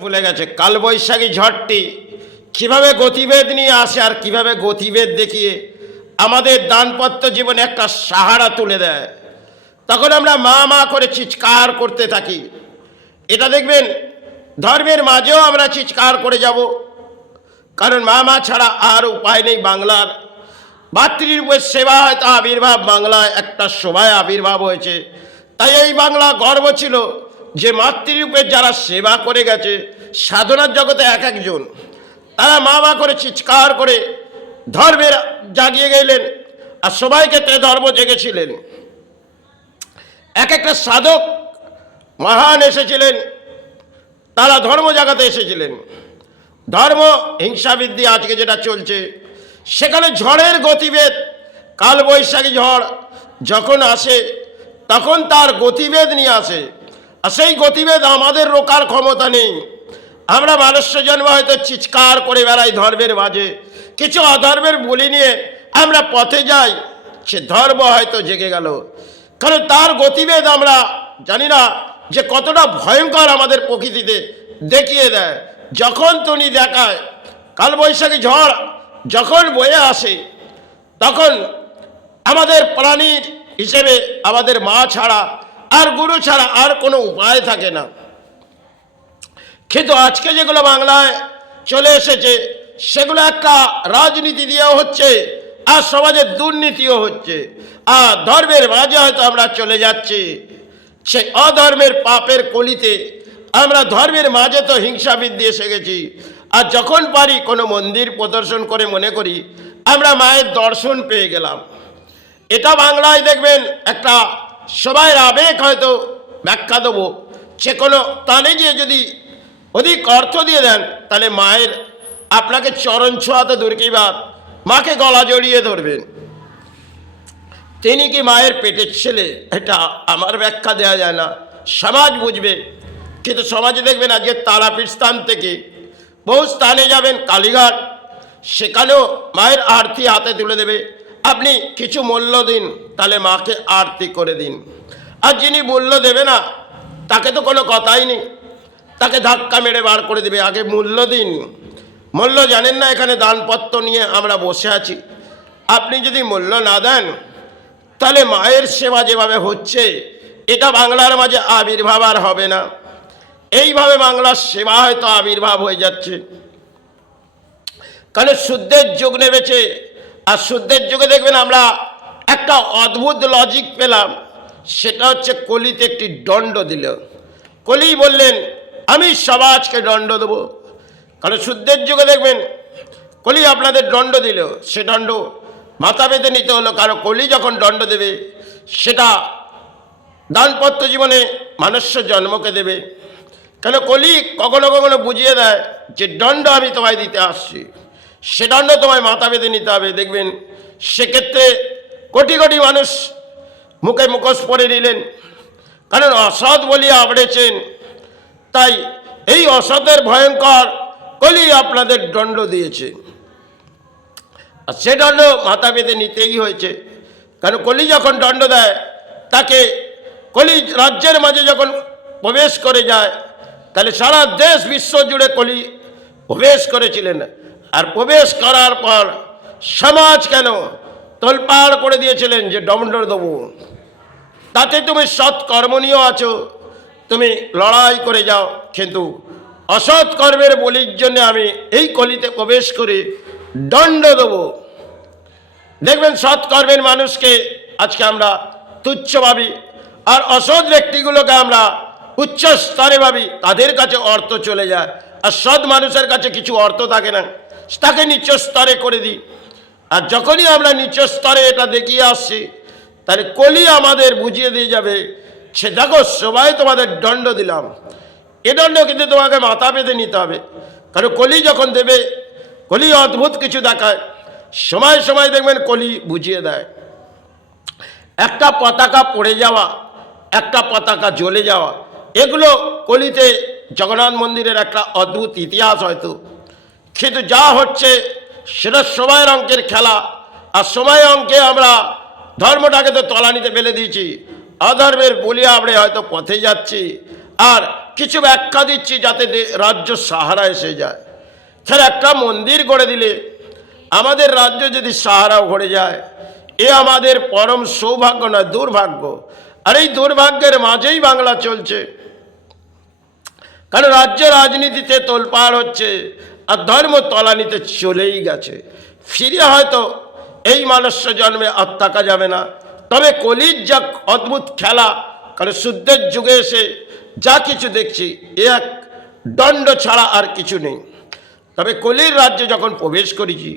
ভুলে গেছে কালবৈশাখী ঝড়টি কিভাবে গতিবেগ নিয়ে আসে আর কিভাবে গতিবেগ দেখিয়ে আমাদের দাম্পত্য জীবনে একটা সাহারা তুলে দেয়। তখন আমরা মা মা করে চিৎকার করতে থাকি। এটা দেখবেন ধর্মের মাঝেও আমরা চিৎকার করে যাব, কারণ মা মা ছাড়া আর উপায় নেই। বাংলার মাতৃরূপের সেবা হয়তো আবির্ভাব বাংলায় একটা সময় আবির্ভাব হয়েছে, তাই এই বাংলা গর্ব ছিল যে মাতৃরূপের যারা সেবা করে গেছে সাধনার জগতে এক একজন, তারা মা মা করে চিৎকার করে ধর্মের জাগিয়ে গেলেন আর সবাইকে তে ধর্ম জেগেছিলেন। এক একটা সাধক মহান এসেছিলেন, তারা ধর্ম জাগাতে এসেছিলেন। ধর্ম হিংসাবৃদ্ধি আজকে যেটা চলছে, সেখানে ঝড়ের গতিবেগ, কালবৈশাখী ঝড় যখন আসে তখন তার গতিবেগ নিয়ে আসে, আর সেই গতিবেগ আমাদের রোকার ক্ষমতা নেই। আমরা মানুষ্য জন্ম হয়তো চিৎকার করে বেড়াই ধর্মের মাঝে, কিছু অধর্মের বলি নিয়ে আমরা পথে যাই, সে ধর্ম হয়তো জেগে গেল, কারণ তার গতিবেগ আমরা জানি না যে কতটা ভয়ঙ্কর আমাদের প্রকৃতিতে দেখিয়ে দেয়। যখন তুমি দেখায় কালবৈশাখী ঝড় যখন বয়ে আসে, তখন আমাদের প্রাণীর হিসেবে আমাদের মা ছাড়া আর গুরু ছাড়া আর কোনো উপায় থাকে না। কিন্তু আজকে যেগুলো বাংলায় চলে এসেছে সেগুলো একটা রাজনীতি দিয়েও হচ্ছে, আর সমাজের দুর্নীতিও হচ্ছে, আর ধর্মের মাঝে হয়তো আমরা চলে যাচ্ছি সেই অধর্মের পাপের কলিতে। আমরা ধর্মের মাঝে তো হিংসা বৃদ্ধি এসে গেছি, আর যখন পারি কোনো মন্দির প্রদর্শন করে মনে করি আমরা মায়ের দর্শন পেয়ে গেলাম। এটা বাংলায় দেখবেন একটা সবাইয়ের আবেগ হয়তো ব্যাখ্যা দেবো, সে কোনো তালে গিয়ে যদি অধিক অর্থ দিয়ে দেন তাহলে মায়ের আপনাকে চরণ ছোঁয়াতে দূর কি বাদ, মাকে গলা জড়িয়ে ধরবেন। তিনি কি মায়ের পেটের ছেলে, এটা আমার ব্যাখ্যা দেওয়া যায় না, সমাজ বুঝবে। কিন্তু সমাজে দেখবেন আজকে তারাপীঠ স্থান থেকে বহু স্থানে যাবেন, কালীঘাট, সেখানেও মায়ের আরতি হাতে তুলে দেবে। আপনি কিছু মূল্য দিন, তাহলে মাকে আরতি করে দিন। আর যিনি মূল্য দেবে না তাকে তো কোনো কথাই নেই, তাকে ধাক্কা মেরে বার করে দেবে। আগে মূল্য দিন। মূল্য জানেন না, এখানে দানপত্র নিয়ে আমরা বসে আছি, আপনি যদি মূল্য না দেন তাহলে মায়ের সেবা যেভাবে হচ্ছে এটা বাংলার মাঝে আবির্ভাব আর হবে না। এইভাবে বাংলার সেবা হয়তো আবির্ভাব হয়ে যাচ্ছে, কারণ শুদ্ধের যুগ নেমেছে। আর শুদ্ধের যুগে দেখবেন আমরা একটা অদ্ভুত লজিক পেলাম, সেটা হচ্ছে কলিতে একটি দণ্ড দিল। কলি বললেন আমি সমাজকে দণ্ড দেবো, কারণ শুদ্ধের যুগে দেখবেন কলি আপনাদের দণ্ড দিল, সে দণ্ড মাথা পেতে নিতে হলো। কারণ কলি যখন দণ্ড দেবে সেটা দাম্পত্য জীবনে মানুষ্য জন্মকে দেবে। কেন কলি কখনো কখনো বুঝিয়ে দেয় যে দণ্ড আমি তোমায় দিতে আসছি, সে দণ্ড তোমায় মাথা পেতে নিতে হবে। দেখবেন সেক্ষেত্রে কোটি কোটি মানুষ মুখে মুখোশ পরে নিলেন, কারণ অসৎ বলিয়া আবড়েছেন। তাই এই অসতের ভয়ঙ্কর কলি আপনাদের দণ্ড দিয়েছে, আর সে দণ্ড মাথা পেতে নিতেই হয়েছে। কারণ কলি যখন দণ্ড দেয়, তাকে কলি রাজ্যের মাঝে যখন প্রবেশ করে যায়, তাহলে সারা দেশ বিশ্ব জুড়ে কলি প্রবেশ করেছিলেন। আর প্রবেশ করার পর সমাজ কেন তোলপাড় করে দিয়েছিলেন যে দণ্ড দেবো, তাতে তুমি সৎ কর্ম নিয়েও আছো, তুমি লড়াই করে যাও, কিন্তু অসৎ কর্মের বলির জন্য আমি এই কলিতে প্রবেশ করে দণ্ড দেব। দেখবেন সৎ কর্মের মানুষকে আজকে আমরা তুচ্ছ ভাবি, আর অসৎ ব্যক্তিগুলোকে আমরা উচ্চ স্তরে ভাবি, তাদের কাছে অর্থ চলে যায়। আর সৎ মানুষের কাছে কিছু অর্থ থাকে না, তাকে নিচ্চ স্তরে করে দিই। আর যখনই আমরা নিচ্চ স্তরে এটা দেখিয়ে আসছি, তাহলে কলি আমাদের বুঝিয়ে দিয়ে যাবে সে দেখো সবাই তোমাদের দণ্ড দিলাম, এ দণ্ড কিন্তু তোমাকে মাথা পেতে নিতে হবে। কারণ কলি যখন দেবে, কলি অদ্ভুত কিছু দেখায়, সময় সময় দেখবেন কলি বুঝিয়ে দেয়। একটা পতাকা পড়ে যাওয়া, একটা পতাকা জ্বলে যাওয়া, এগুলো কলিতে জগন্নাথ মন্দিরের একটা অদ্ভুত ইতিহাস হয়তো। কিন্তু যা হচ্ছে সেটা সময়ের অঙ্কের খেলা, আর সময় অঙ্কে আমরা ধর্মটাকে তো তলানিতে ফেলে দিয়েছি, অধর্মের বলি আমরা হয়তো পথে যাচ্ছি। আর কিছু ব্যাখ্যা দিচ্ছি যাতে রাজ্য সাহারা এসে যায়। স্যার, একটা মন্দির গড়ে দিলে আমাদের রাজ্য যদি সাহারাও গড়ে যায়, এ আমাদের পরম সৌভাগ্য নয়, দুর্ভাগ্য। আর এই দুর্ভাগ্যের মাঝেই বাংলা চলছে, কারণ রাজ্য রাজনীতিতে তোলপাড় হচ্ছে আর ধর্ম তলানিতে চলেই গেছে। ফিরে হয়তো এই মানুষ্য জন্মে আর থাকা যাবে না, তবে কলির যা অদ্ভুত খেলা, কারণ শুদ্ধের যুগে এসে যা কিছু দেখছি এ এক দণ্ড ছাড়া আর কিছু নেই। তবে কলির রাজ্যে যখন প্রবেশ করেছি,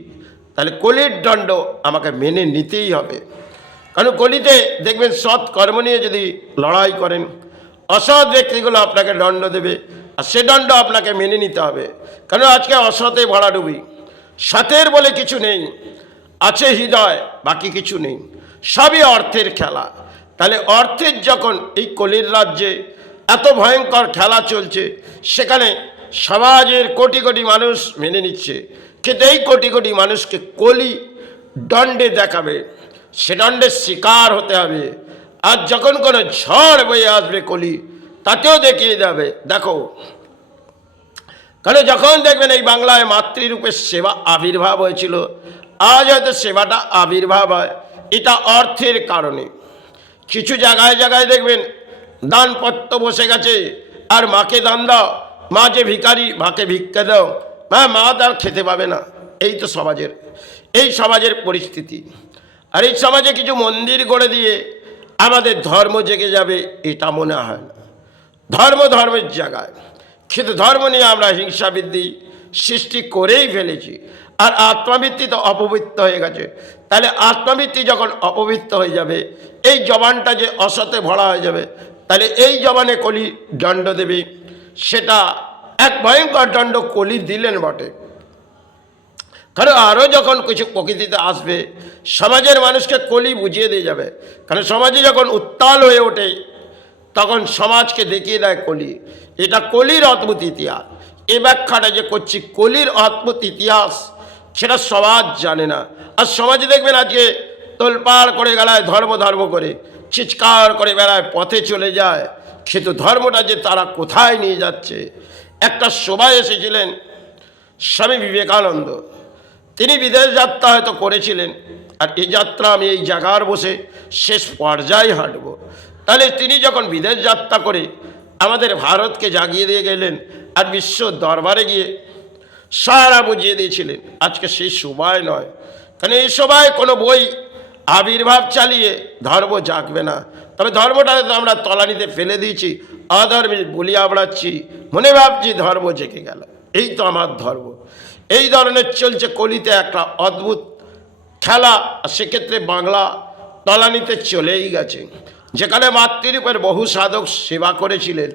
তাহলে কলির দণ্ড আমাকে মেনে নিতেই হবে। কারণ কলিতে দেখবেন সৎ কর্ম নিয়ে যদি লড়াই করেন, অসৎ ব্যক্তিগুলো আপনাকে দণ্ড দেবে, আর সে দণ্ড আপনাকে মেনে নিতে হবে। কারণ আজকে অসতে ভরাডুবি, সতের বলে কিছু নেই, আছে হৃদয়, বাকি কিছু নেই, সবই অর্থের খেলা। তাহলে অর্থের যখন এই কলির রাজ্যে এত ভয়ঙ্কর খেলা চলছে, সেখানে সমাজের কোটি কোটি মানুষ মেনে নিচ্ছে, কিন্তু এই কোটি কোটি মানুষকে কলি দণ্ডে দেখাবে, সে দণ্ডের শিকার হতে হবে। আর যখন কোনো ঝড় বয়ে আসবে কলি, তাতেও দেখিয়ে যাবে দেখো। কারণ যখন দেখবেন এই বাংলায় মাতৃরূপের সেবা আবির্ভাব হয়েছিল, আজ হয়তো সেবাটা আবির্ভাব হয় এটা অর্থের কারণে। কিছু জায়গায় জায়গায় দেখবেন দানপত্র বসে গেছে, আর মাকে দান দাও, মা যে ভিখারি, মাকে ভিক্ষা দাও, মা তার খেতে পাবে না। এই সমাজের পরিস্থিতি। আর এই সমাজে কিছু মন্দির গড়ে দিয়ে আমাদের ধর্ম জেগে যাবে এটা মনে হয় না। ধর্মের জায়গায়, কিন্তু ধর্ম নিয়ে আমরা হিংসা বৃদ্ধি সৃষ্টি করেই ফেলেছি। আর আত্মাবৃত্তি তো অপবিত্র হয়ে গেছে। তাহলে আত্মাবৃত্তি যখন অপবিত্র হয়ে যাবে, এই জবানটা যে অসতে ভরা হয়ে যাবে, তাহলে এই জবানে কলি দণ্ড দেবে। সেটা এক ভয়ঙ্কর দণ্ড কলি দিলেন বটে। কারণ আরও যখন কিছু প্রকৃতিতে আসবে, সমাজের মানুষকে কলি বুঝিয়ে দিয়ে যাবে। কারণ সমাজে যখন উত্তাল হয়ে ওঠে, তখন সমাজকে দেখিয়ে দেয় কলি। এটা কলির অদ্ভুত ইতিহাস। এ ব্যাখ্যাটা যে করছি কলির অদ্ভুত ইতিহাস, সেটা সমাজ জানে না। আর সমাজে দেখবেন আজকে তোলপাড় করে বেড়ায়, ধর্ম করে চিৎকার করে বেড়ায়, পথে চলে যায়, কিন্তু ধর্মটা যে তারা কোথায় নিয়ে যাচ্ছে। একটা সভায় এসেছিলেন স্বামী বিবেকানন্দ, তিনি বিদেশ যাত্রা হয়তো করেছিলেন, আর এই যাত্রা আমি এই জায়গার বসে শেষ পর্যায়ে হাঁটব। তাহলে তিনি যখন বিদেশ যাত্রা করে আমাদের ভারতকে জাগিয়ে দিয়ে গেলেন, আর বিশ্ব দরবারে গিয়ে সারা বুঝিয়ে দিয়েছিলেন। আজকে সেই সময় নয়, কারণ এই সময় কোনো বই আবির্ভাব চালিয়ে ধর্ম জাগবে না। তবে ধর্মটাকে তো আমরা তলানিতে ফেলে দিয়েছি, অধর্মে বলি আবড়াচ্ছি, মনে ভাবছি ধর্ম জেগে গেল, এই তো আমার ধর্ম। এই ধরনের চলছে কলিতে একটা অদ্ভুত খেলা। সেক্ষেত্রে বাংলা তলানিতে চলেই গেছে। যেখানে মাতৃরূপের বহু সাধক সেবা করেছিলেন,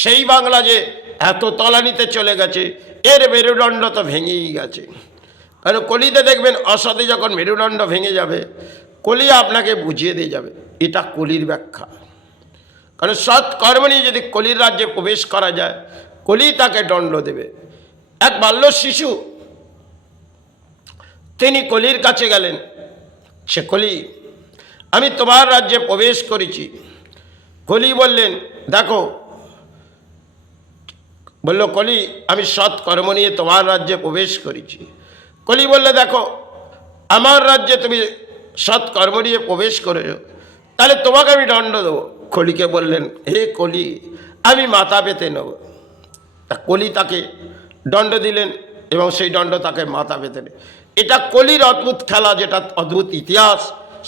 সেই বাংলা যে এত তলানিতে চলে গেছে, এর মেরুদণ্ড তো ভেঙেই গেছে। কারণ কলিতে দেখবেন অসতে যখন মেরুদণ্ড ভেঙে যাবে, কলি আপনাকে বুঝিয়ে দিয়ে যাবে। এটা কলির ব্যাখ্যা। কারণ সৎ কর্ম নিয়ে যদি কলির রাজ্যে প্রবেশ করা যায়, কলি তাকে দণ্ড দেবে। এক বাল্য শিশু, তিনি কলির কাছে গেলেন, সে কলি, আমি তোমার রাজ্যে প্রবেশ করেছি। কলি বললেন, দেখো, বলল কলি, আমি সৎ কর্ম নিয়ে তোমার রাজ্যে প্রবেশ করেছি। কলি বললে, দেখো, আমার রাজ্যে তুমি সৎ কর্ম নিয়ে প্রবেশ করেছো, তাহলে তোমাকে আমি দণ্ড দেবো। কলিকে বললেন, হে কলি, আমি মাথা পেতে নেব। তা কলি তাকে দণ্ড দিলেন, এবং সেই দণ্ড তাকে মাথা পেতে নেয়। এটা কলির অদ্ভুত খেলা, যেটা অদ্ভুত ইতিহাস।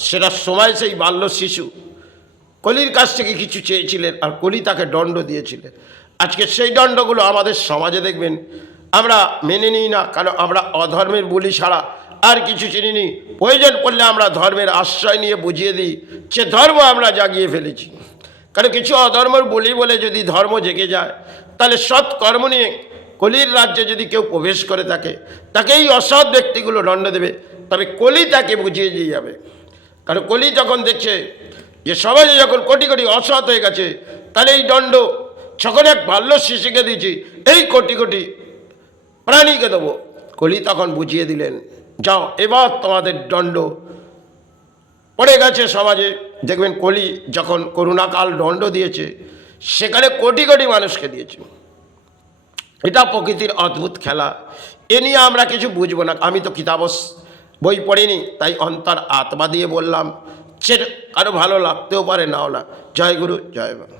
সেটা সময় সেই বাল্য শিশু কলির কাছ থেকে কিছু চেয়েছিলেন, আর কলি তাকে দণ্ড দিয়েছিলেন। আজকে সেই দণ্ডগুলো আমাদের সমাজে দেখবেন আমরা মেনে নিই না, কারণ আমরা অধর্মের বলি ছাড়া আর কিছু চিনি নি। প্রয়োজন পড়লে আমরা ধর্মের আশ্রয় নিয়ে বুঝিয়ে দিই যে ধর্ম আমরা জাগিয়ে ফেলেছি। কারণ কিছু অধর্মের বলি বলে যদি ধর্ম জেগে যায়, তাহলে সৎ কর্ম নিয়ে কলির রাজ্যে যদি কেউ প্রবেশ করে থাকে, তাকে এই অসৎ ব্যক্তিগুলো দণ্ড দেবে। তবে কলি তাকে বুঝিয়ে দিয়ে যাবে। কারণ কলি যখন দেখছে যে সমাজে যখন কোটি কোটি অসৎ হয়ে গেছে, তাহলে এই দণ্ড যখন এক বাল্য শিশুকে দিয়েছি, এই কোটি কোটি প্রাণীকে দেবো। কলি তখন বুঝিয়ে দিলেন, যাও, এবার তোমাদের দণ্ড পড়ে গেছে সমাজে। দেখবেন কলি যখন করুণাকাল দণ্ড দিয়েছে, সেখানে কোটি কোটি মানুষকে দিয়েছে। এটা প্রকৃতির অদ্ভুত খেলা, এ নিয়ে আমরা কিছু বুঝবো না। আমি তো বই পড়িনি, তাই অন্তর আত্মা দিয়ে বললাম। সে কারো ভালো লাগতেও পারে, নাও না। জয় গুরু, জয় বাবা।